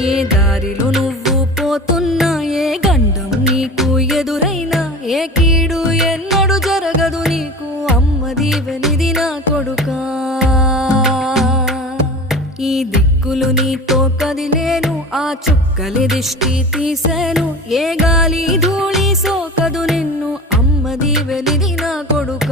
ఏ దారిలో నువ్వు పోతున్నా, ఏ గండం నీకు ఎదురైనా, ఏ కీడు ఎన్నడు జరగదు నీకు, అమ్మ దీవెనిది నా కొడుకా. ఈ దిక్కులు నీతో కదిలేను, ఆ చుక్కలి దిష్టి తీసేను, ఏ గాలి ధూళి సోకదు నిన్ను, అమ్మ దీవెనిది నా కొడుకా.